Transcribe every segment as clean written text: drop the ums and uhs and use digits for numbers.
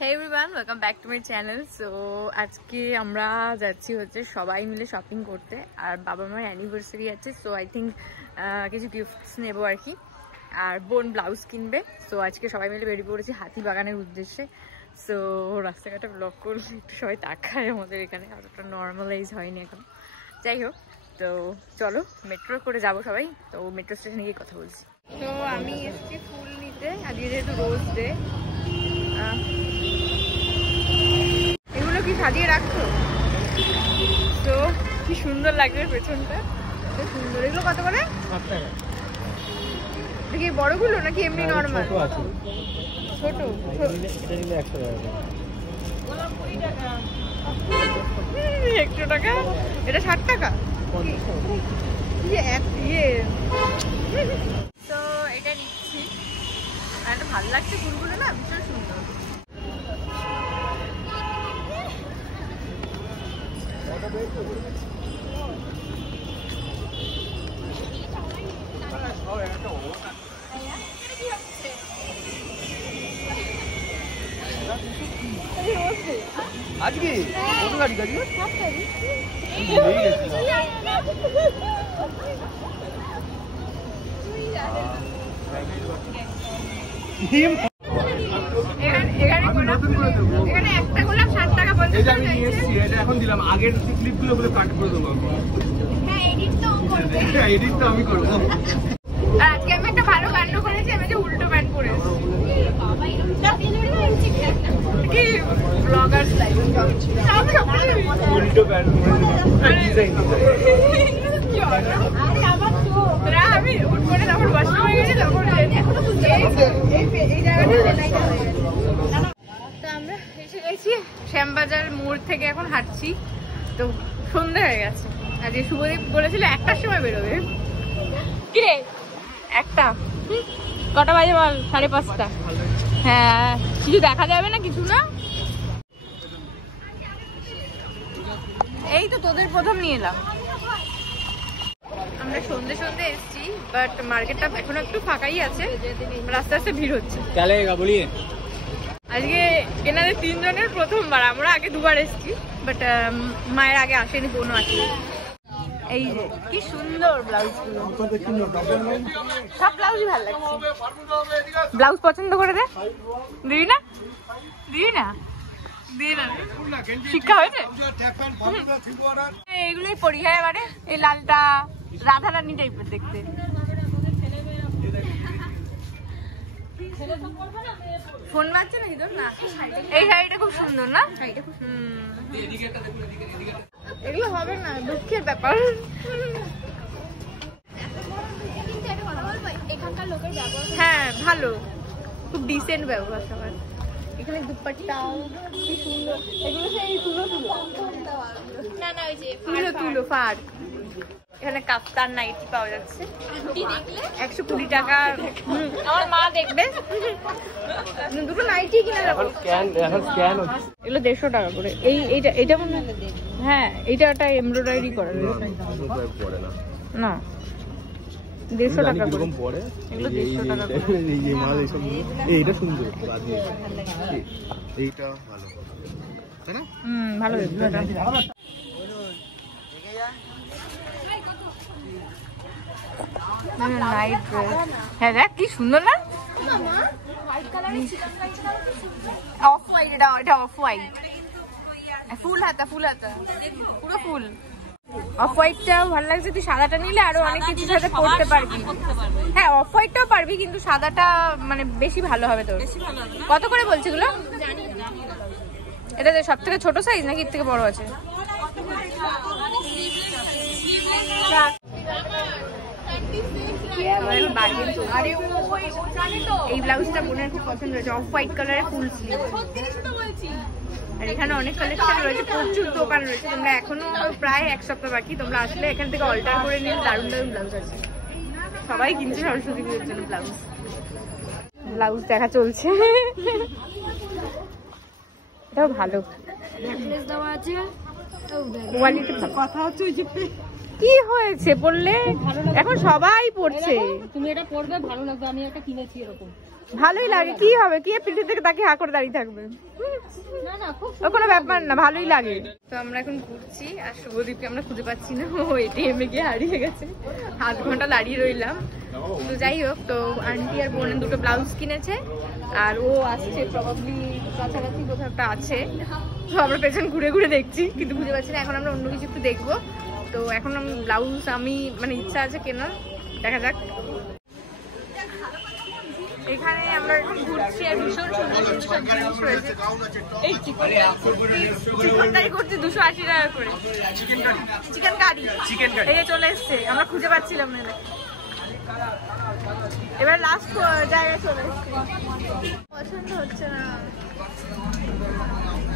Hey everyone, welcome back to my channel. So আজকে আমরা যাচ্ছি হচ্ছে সবাই মিলে শপিং করতে আর বাবা মার অ্যানিভার্সারি আছে। সো আই থিঙ্ক কিছু গিফটস নেবো আর কি, আর বোন ব্লাউজ কিনবে। সো আজকে সবাই মিলে বেরিয়ে পড়েছি হাতিবাগানের উদ্দেশ্যে। সো রাস্তাঘাটে ব্লগ করলে একটু সবাই তাকায়, আমাদের এখানে অতটা নর্মালাইজ হয়নি এখন। যাই হোক, তো চলো মেট্রো করে যাবো সবাই। তো মেট্রো স্টেশনে গিয়ে কথা বলছি। তো আমি এসেছি ফুল নিতে, আজকে যেহেতু রোজ ডে। এগুলো কি সাজিয়ে রাখছো? তো কি সুন্দর লাগবে পেছনটা, খুব সুন্দর। এগুলো কত করে? 7 টাকা। দেখি বড়গুলো নাকি এমনি নরমাল? ছোট এটা নিলে 100 টাকা। 100 টাকা, এটা 60 টাকা। তো এটা নিচ্ছি, এটা ভালো লাগছে। ফুলগুলো না ভীষণ সুন্দর। আজকে কত গাড়ি গাড়ি এখন দিলাম, আগের ক্লিপ গুলো বলে কাট করে দেবো। এডিট তো আমি করবো। আজকে আমি একটা ভালো কাণ্ড করেছি, আমি যে উল্টো প্যান্ট পরেছি। কি ব্লগার্স লাইফ, উল্টো প্যান্ট পরে ডিজাইন আমি উঠ করে তখন ওয়াশরুম হয়ে গেছি, তখন এই জায়গাটা। তো আমরা এসে গেছি শ্যামবাজার মোড় থেকে, এখন হাঁটছি। তো সন্ধ্যা হয়ে গেছে। আজকে শুভদীপ বলেছিল 1টার সময় বেরোবে। কিরে 1টা? কটা বাজে বল? 5:30। হ্যাঁ, কিছু দেখা যাবে না, কিছু না। এই তো তোদের প্রথম নিয়ে এলাম। আমরা সন্ধ্যে সন্ধ্যে এসেছি, বাট মার্কেটটা এখনো একটু ফাঁকাই আছে, রাস্তে রাস্তে ভিড় হচ্ছে। আজকে এনাদের 3 জনের প্রথমবার, আমরা আগে 2বার এসেছি, বাট মায়ের আগে আসেনি, বোনও আসেনি। এই যে কি সুন্দর ব্লাউজ গুলো, সব ব্লাউজই ভালো লাগছে। ব্লাউজ পছন্দ করে দে, দিবি না? দিবি না? দিবি না? শিক্ষা হয়েছে। এইগুলোই পরি। হ্যাঁ, এবারে এই লালটা রাধারানী টাইপের দেখতে। ফোন বাজছে নাকি তোর? না, এই শাড়িটা খুব সুন্দর না? এগুলো হবে না, দুঃখের ব্যাপার। হ্যাঁ ভালো, খুব ডিসেন্ট ব্যবহার সবার। এখানে দুপাট্টাও কি সুন্দর। এগুলো সেই তুলো তুলো, না না, ওই যে তুলো তুলো ফার। এখানে কাপ্তান নাইটি পাওয়া যাচ্ছে 120 টাকা। আমার মা দেখবে, দুটো নাইটি কিনে যাবো। এগুলো 150 টাকা করে। এইটা মনে হয়, হ্যাঁ এইটা এমব্রয়ডারি করা না, 150 টাকা করে। এগুলো 150 টাকা করে। এইটা সুন্দর, এইটা ভালো, তাই না? ভালো এটা। নাইট ড্রেস, হ্যাঁ দেখ কি সুন্দর না? অফ হোয়াইট, এটা অফ হোয়াইট, ফুল হাতা, ফুল হাতা, পুরো ফুল। অফ হোয়াইটটাও ভালো লাগছে। তুই সাদাটা নিলে আরো অনেক কিছু সাথে পরতে পারবি। হ্যাঁ, অফ হোয়াইটটাও পারবি, কিন্তু সাদাটা মানে বেশি ভালো হবে তোর। কত করে বলছে এগুলো? এটা সব থেকে ছোট সাইজ নাকি এর থেকে বড় আছে? এই ব্লাউজটা বোনের খুব পছন্দ হয়েছে, অফ হোয়াইট কালারের ফুল স্লিভ। আর এখানে অনেক কালেকশন রয়েছে, প্রচুর দোকান রয়েছে। তোমরা এখনো প্রায় 1 সপ্তাহ বাকি, তোমরা আসলে এখান থেকে অল্টার করে নিলে দারুণ দারুণ ব্লাউজ আছে। সবাই কিনছে সরস্বতী পুজোর জন্য ব্লাউজ। ব্লাউজ দেখা চলছে, এটাও ভালো কোয়ালিটি। কথা হচ্ছে কি হয়েছে পড়লে, এখন সবাই পড়ছে। তুমি এটা পড়বে, ভালো লাগবে। আমি একটা কিনেছি এরকম, ভালোই লাগে, কি হবে, কি পিঠে থেকে তাকে হা করে দাঁড়িয়ে থাকবে, কোনো ব্যাপার না, ভালোই লাগে। তো আমরা এখন ঘুরছি আর শুভদীপকে আমরা খুঁজে পাচ্ছি না, ও এটিএম এ গিয়ে হারিয়ে গেছে। 8 ঘন্টা দাঁড়িয়ে রইলাম। তো যাই হোক, তো আন্টি আর বোনের দুটো ব্লাউজ কিনেছে আর ও আসছে, প্রবাবলি কাছাকাছি কোথাও একটা আছে। তো আমরা পেছন ঘুরে ঘুরে দেখছি কিন্তু খুঁজে পাচ্ছি না। এখন আমরা অন্য কিছু একটু দেখবো। তো এখন আমি ব্লাউজ মানে ইচ্ছা আছে কেনার, দেখা যাক। এখানে আমরা এখন ঘুরছি আর ভীষণ সুন্দর সুন্দর সব জিনিস রয়েছে। এই চিকেন কারি করছে 280 টাকা করে, চিকেন কারি এই যে চলে এসছে, আমরা খুঁজে পাচ্ছিলাম না। এবার লাস্ট জায়গায় চলে এসছি, পছন্দ হচ্ছে না।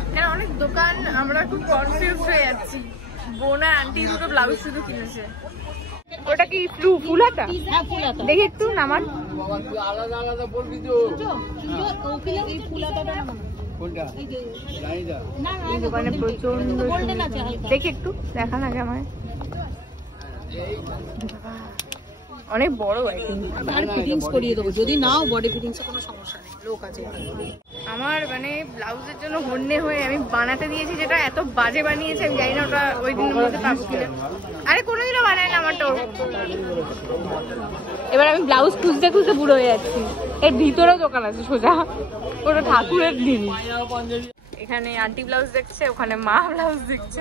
এখানে অনেক দোকান, আমরা খুব কনফিউজ হয়ে যাচ্ছি। বোন আর আন্টি দুটো ব্লাউজ শুধু কিনেছে। ওটা কি ফুল হাতা? হ্যাঁ ফুল হাতা। দেখি একটু নামান। আলাদা আলাদা বলবি তো। এই ফুল হাতাটা নামান। কোনটা? লাইদা। না এই দোকানে প্রচন্ড গোল্ডেন আছে হালকা। দেখি একটু দেখা না আমায়। অনেক বড় আইটেম। আর ফিটিংস করিয়ে দেবো, যদি নাও বডি ফিটিংসে কোনো সমস্যা নেই, লোক আছে। আমার মানে ব্লাউজের জন্য হন্যে হয়ে আমি বানাতে দিয়েছি, যেটা এত বাজে বানিয়েছে আমি জানি না ওটা ওই দিনের মধ্যে পাবো কিনা। আরে কোনোদিনও বানায় না আমারটা। এবার আমি ব্লাউজ খুঁজতে খুঁজতে বুড়ো হয়ে যাচ্ছি। এর ভিতরেও দোকান আছে সোজা, ওটা ঠাকুরের জিনিস। এখানে আন্টি ব্লাউজ দেখছে, ওখানে মা ব্লাউজ দেখছে,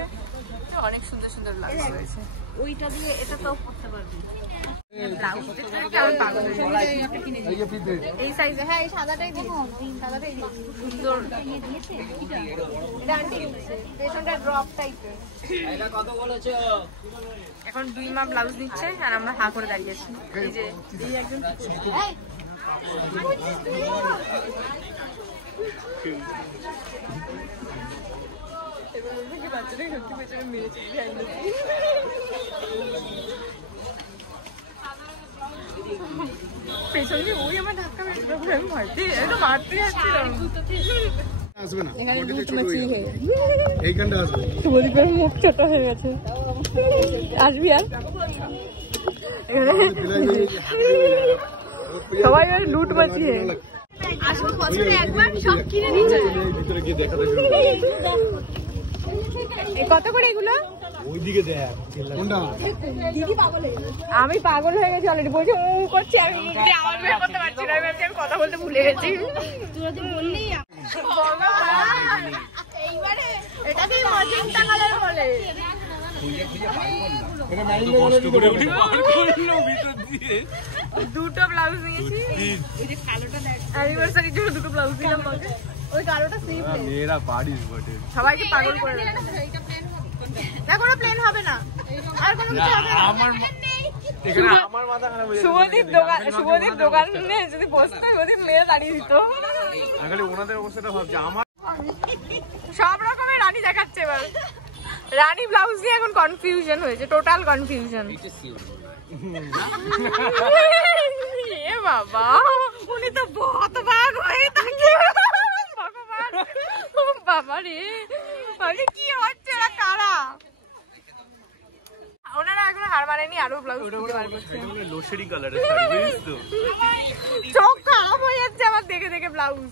অনেক সুন্দর সুন্দর ব্লাউজ রয়েছে। ওইটা দিয়ে এটা তো করতে পারবি। ব্লাউজ দেখতে কেমন পাগল হয়ে যায়। এই সাইজে, হ্যাঁ এই সাদাটাই দিই, সাদাটাই দিই, সুন্দর। এটা আন্টি দিচ্ছে, পেছনটা ড্রপ টাইপের। এখন 2 মা ব্লাউজ নিচ্ছে আর আমরা হা করে দাঁড়িয়েছি। এই যে এই একজন বাচ্চাটাকে সত্যি পেছনে মেরেছে। পেছন দিয়ে ওই আমার ধাক্কা মেরেছিল, আমি মারতে যাচ্ছিলাম। এইখানটা আসবে। শুভদীপের মুখ ছোট হয়ে গেছে, আসবি আর। সবাই লুট বাঁচিয়ে আসবো, বছরে একবার সব কিনে নিচ্ছে। কত করে এগুলো? ওইদিকে দেখ কোনটা। আমি পাগল হয়ে গেছি অলরেডি, বলছি ও করছি, আমি মুখ দিয়ে আওয়াজ বের করতে পারছি না, আমি কথা বলতে ভুলে গেছি। এইবারে এটাকে মজেন্টা কালার বলে। দুটো ব্লাউজ নিয়েছি, অ্যানিভার্সারির জন্য দুটো ব্লাউজ নিলাম। ওই কালোটা স্লিভ নেই, মেয়েরা পারিস বটে, সবাইকে পাগল করে দেবে। না কোনো প্লেন হবে না, আর কোনো কিছু হবে না। আমার মাথা খারাপ হয়ে শুভদীপ দোকানে যদি বসতো, শুভদীপ মেয়ে দাঁড়িয়ে দিত। আসলে ওনাদের অবস্থাটা ভাবছি, আমার সব রকমের রানী দেখাচ্ছে। এবার রানী ব্লাউজ দিয়ে এখন কনফিউশন হয়েছে, টোটাল কনফিউশন। এ বাবা, উনি তো বহুত ভাগ হয়ে থাকে। ভগবান, বাবা রে, কি হচ্ছে না কারা? ওনারা এখন হার মানেনি, আরো ব্লাউজ লোসেরি কালারের শাড়ি, বুঝিস তো? চোখ খারাপ হয়ে যাচ্ছে আমার দেখে দেখে ব্লাউজ।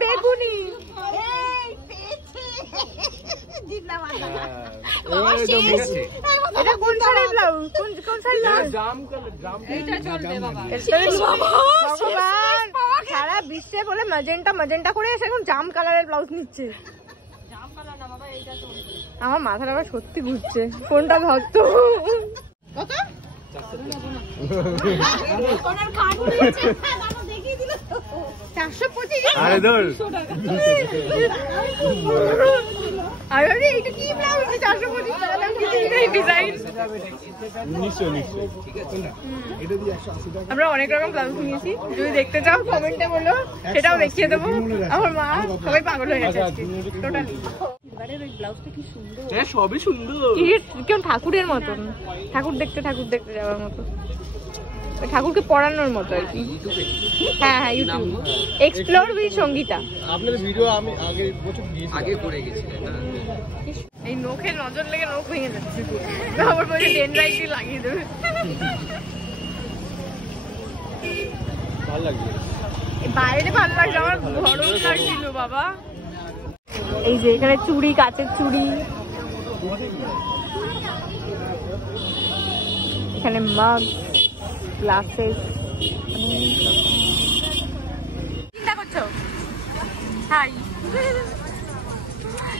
বেগুনি এটা কোন শাড়ির ব্লাউজ? কোন শাড়ির ব্লাউজ? ভগবান, সারা বিশ্বে বলে ম্যাজেন্টা করে এসে এখন জাম কালারের ব্লাউজ নিচ্ছে। আমার মাথাটা আবার সত্যি ঘুরছে, কোনটা ভক্ত। আমরা অনেক রকম ব্লাউজ নিয়েছি, যদি দেখতে চাও কমেন্টে বলো, সেটাও দেখিয়ে দেবো। আমার মা সবাই পাগল হয়ে গেছে টোটালি। সবই সুন্দর, কেমন ঠাকুরের মতন, ঠাকুর দেখতে যাওয়ার মতো, ঠাকুরকে পড়ানোর মতো আর কি। হ্যাঁ হ্যাঁ, ইউটিউব এক্সপ্লোর উইথ সঙ্গীতা। আপনাদের ভিডিও আমি আগে করে গেছিলেন না? এই নখে নজর লেগে নখ ভেঙে যাচ্ছে, আবার বলছে ডেনড্রাইট লাগিয়ে দেবে। ভালো লাগছে। বাইরে ভালো লাগছে, আমার গরম লাগছিল বাবা। এই যে এখানে চুড়ি, কাচের চুড়ি, এখানে মাগ, গ্লাসেস। চিন্তা করছো? হাই,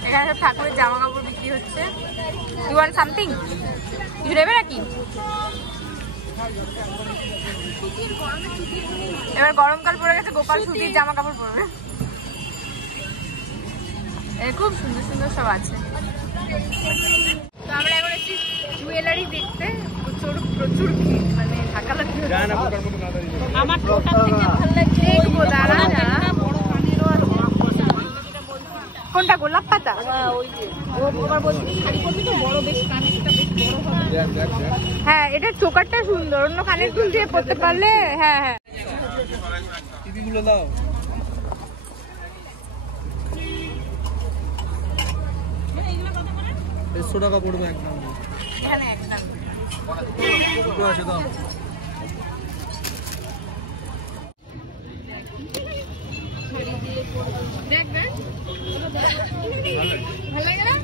এখানে সব ঠাকুরের জামা কাপড় বিক্রি হচ্ছে। You want something? কিছু নেবে নাকি? এবার গরমকাল পড়ে গেছে, গোপাল সুতির জামা কাপড় পরবে। খুব সুন্দর সুন্দর সব আছে। তো আমরা এখন একটি জুয়েলারি দেখতে, প্রচুর প্রচুর ভিড়, মানে ঢাকা লাগছে। আমার ভালো লাগছে। কোনটা? গোলাপ পাতা? হ্যাঁ, এটা চোকারটা সুন্দর, অন্য কানের দুল দিয়ে পড়তে পারলে। হ্যাঁ হ্যাঁ, দাও। টাকা পড়বে একদম, এখানে একদম আছে দাও। দেখবেন ভালো লাগে না?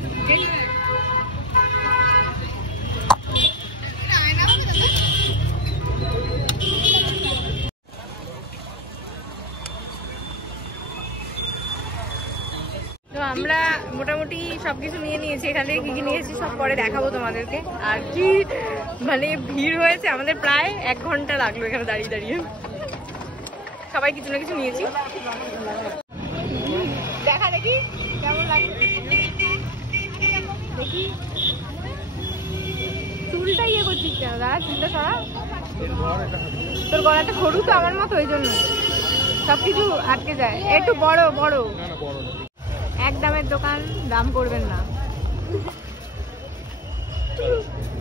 তো আমরা মোটামুটি সবকিছু নিয়ে নিয়েছি। এখান থেকে কি কি নিয়েছি সব পরে দেখাবো তোমাদেরকে। আর কি মানে ভিড় হয়েছে, আমাদের প্রায় 1 ঘন্টা লাগলো এখানে দাঁড়িয়ে দাঁড়িয়ে। সবাই কিছু না কিছু নিয়েছি। দেখা দেখি কেমন লাগে, দেখি। চুলটা ইয়ে করছিস কেন দাদা? চুলটা সরা, তোর গলাটা সরু তো আমার মতো, ওই জন্য সবকিছু আটকে যায়। একটু বড় বড়, এক দামের দোকান, দাম করবেন না।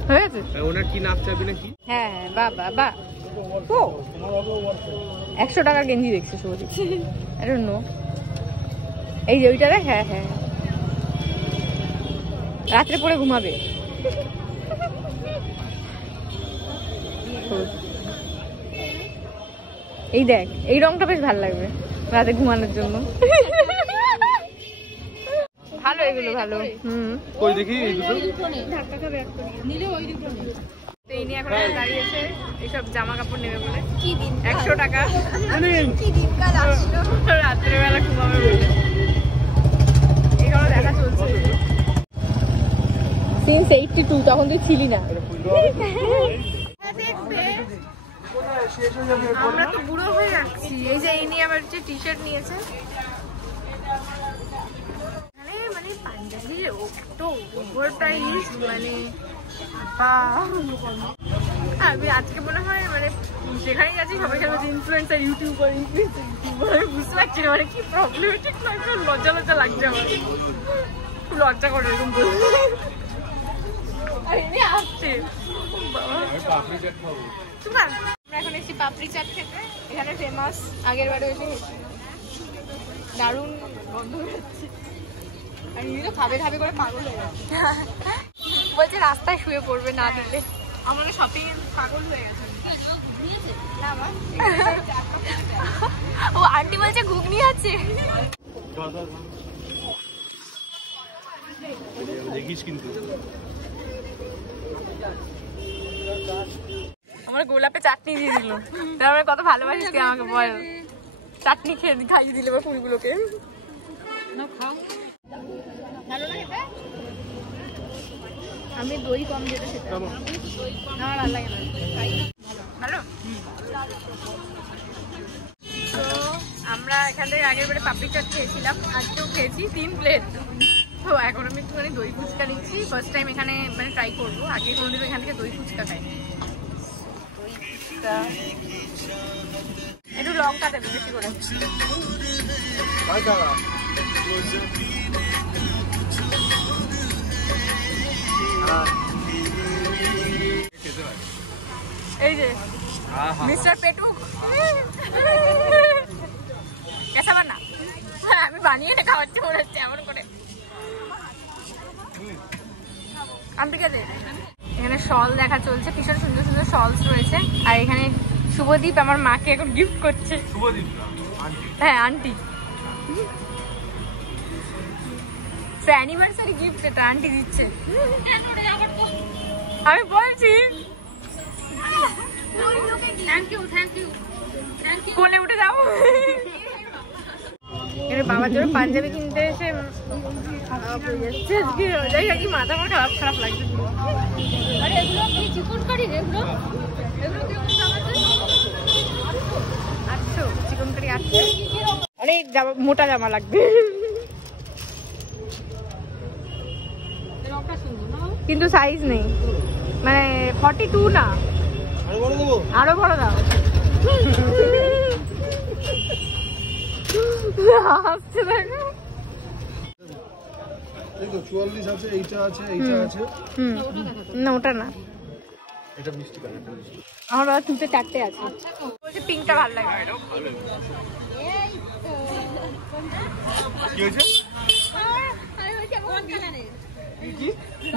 হয়েছে ওনার কি নাচ চাবি নাকি? হ্যাঁ হ্যাঁ, বাহ বাহ বাহ। 100 টাকার গেঞ্জি দেখছি শুভ, I don't know। এই যে ওইটা দেখ। হ্যাঁ হ্যাঁ, রাত্রে পরে ঘুমাবে। এই দেখ, এই রংটা বেশ ভালো লাগবে রাতে ঘুমানোর জন্য। ভালো, এগুলো ভালো। কই দেখি এই দুটো ধাক্কা খাবে একটা নিলে, ওই দুটো নিলে। তো এই নিয়ে এখন দাঁড়িয়েছে এইসব জামা কাপড় নেবে বলে। কি দিন, 100 টাকা। কি দিনকাল আসলো, রাত্রেবেলা ঘুমাবে বলে। এগুলো দেখা চলছে সিন্স 82, তখন তুই ছিলি না। আমরা তো বুড়ো হয়ে যাচ্ছি। এই যে এই নিয়ে আবার যে টি শার্ট নিয়েছে, মানে পাঞ্জাবির তো ওভার প্রাইস, মানে আমি আজকে মনে হয় মানে যেখানেই যাচ্ছি সবাই খেলবে ইনফ্লুয়েন্সার, ইউটিউবার, আমি বুঝতে পারছি না মানে কি প্রবলেমেটিক লাগছে। লজ্জা লজ্জা লাগছে আমার, খুব লজ্জা করে এরকম বলতে। আর এনে আসছে আমরা এখন এসেছি পাপড়ি চাট খেতে, এখানে ফেমাস। আগের বারে এসে খেয়েছি, দারুণ গন্ধ বেরোচ্ছে। আর ইনি খাবে খাবে করে পাগল হয়ে যাচ্ছে, বলছে রাস্তায় শুয়ে পড়বে না দিলে। আমাদের শপিং পাগল হয়ে গেছে। ও আন্টি বলছে ঘুগনি আছে। দেখিস কিন্তু আমার গোলাপে চাটনি দিয়ে দিল। তারপরে কত ভালোবাসিস তুই আমাকে বল। চাটনি খেয়ে খাইয়ে দিল ফুলগুলোকে। ভালো না খেতে? আমি দই কম যেটা খেতে আমার ভালো লাগে না। ভালো। তো আমরা এখান থেকে আগের বারে পাপড়ি চাট খেয়েছিলাম, আজকেও খেয়েছি 3 প্লেট। তো এখন আমি একটুখানি দই ফুচকা নিচ্ছি। ফার্স্ট টাইম এখানে মানে ট্রাই করবো, আগে কোনোদিন এখান থেকে দই ফুচকা খাই। দই ফুচকা একটু লঙ্কা দেবে বেশি করে। এই যে মিস্টার পেটুক, কেসা বানা আমি বানিয়ে না খাওয়াচ্ছি মনে হচ্ছে এমন করে। এখানে শল দেখা চলছে, ভীষণ সুন্দর সুন্দর শলস রয়েছে। আর এখানে শুভদীপ আমার মাকে এখন গিফট করছে। শুভদীপ হ্যাঁ আন্টি অ্যানিভার্সারি গিফট এটা আন্টি দিচ্ছে আমি বলছি কোলে উঠে যাবো বাবার জন্য পাঞ্জাবি কিনতে এসে কি মাথা আমার খারাপ লাগছে আচ্ছা চিকন কারি আছে অনেক মোটা জামা লাগবে কিন্তু সাইজ নেই মানে 42 না আরো বড় দাও হাসছে দেখো দেখো 44 আছে এইটা আছে এইটা আছে না ওটা না এটা মিষ্টি কালারটা আমার বাবা তিনটে চারটে আছে বলছে পিঙ্কটা ভালো লাগে কি হয়েছে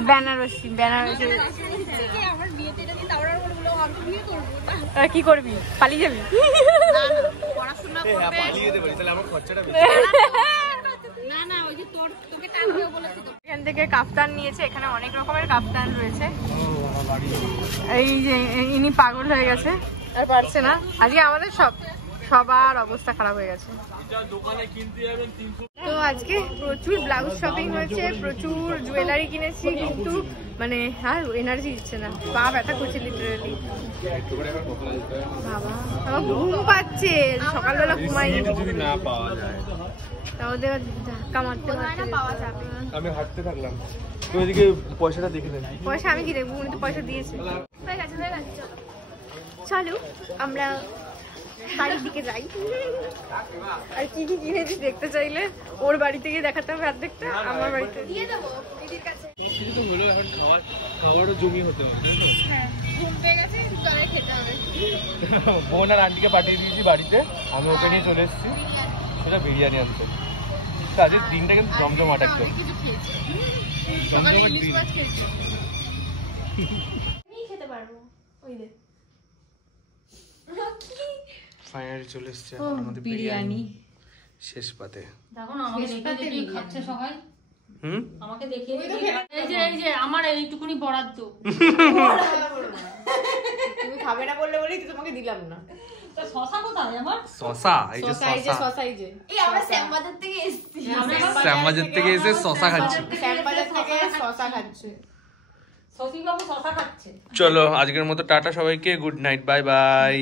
বেনারসি কি করবি পালিয়ে যাবি এখান থেকে কাফতান নিয়েছে এখানে অনেক রকমের কাফতান রয়েছে এই যে ইনি পাগল হয়ে গেছে আর পারছে না আজকে আমাদের সবার অবস্থা খারাপ হয়ে গেছে তো আজকে প্রচুর ব্লাউজ শপিং হয়েছে প্রচুর জুয়েলারি কিনেছি কিন্তু মানে আর এনার্জি দিচ্ছে না পা ব্যথা করছে লিটারালি বাবা আমার ঘুম পাচ্ছে সকালবেলা ঘুমাই যদি না পাওয়া যায় তাহলে ধাক্কা মারতে পাওয়া যাবে আমি হাঁটতে থাকলাম তো এদিকে পয়সাটা দেখে নেন পয়সা আমি কি দেখবো উনি তো পয়সা দিয়েছে হয়ে গেছে চলো আমরা বাড়ির দিকে যাই আর কি কি কিনেছি দেখতে চাইলে ওর বাড়ি থেকে দেখাতে হবে অর্ধেকটা আমার বাড়িতে দিয়ে দেবো দিদির কাছে কিছু তো হলো এখন খাওয়ারও জমি হতে হবে হ্যাঁ ঘুম পেয়ে গেছে জলে খেতে হবে বোন আর আন্টিকে পাঠিয়ে দিয়েছি বাড়িতে আমি ওকে নিয়ে চলে এসেছি সেটা বিরিয়ানি আনতে আজকের দিনটা কিন্তু জমজমাট একদম জমজমাট দিন খেতে পারবো ওই দেখ ফাইনালি চলে এসছে আমাদের বিরিয়ানি শেষ পাতে দেখো না আমাকে দেখে দেখে খাচ্ছে সবাই আমাকে দেখে এই যে আমার এইটুকুনি বরাদ্দ তুমি খাবে না বললে বলেই তো তোমাকে দিলাম না শশা কোথায় আমার শশা এই যে শশা এই যে এই আমরা শ্যামবাজার থেকে এসেছি শ্যামবাজার থেকে এসে শশা খাচ্ছি শ্যামবাজার থেকে শশা খাচ্ছে শশী বাবু শশা খাচ্ছে চলো আজকের মতো টাটা সবাইকে গুড নাইট বাই বাই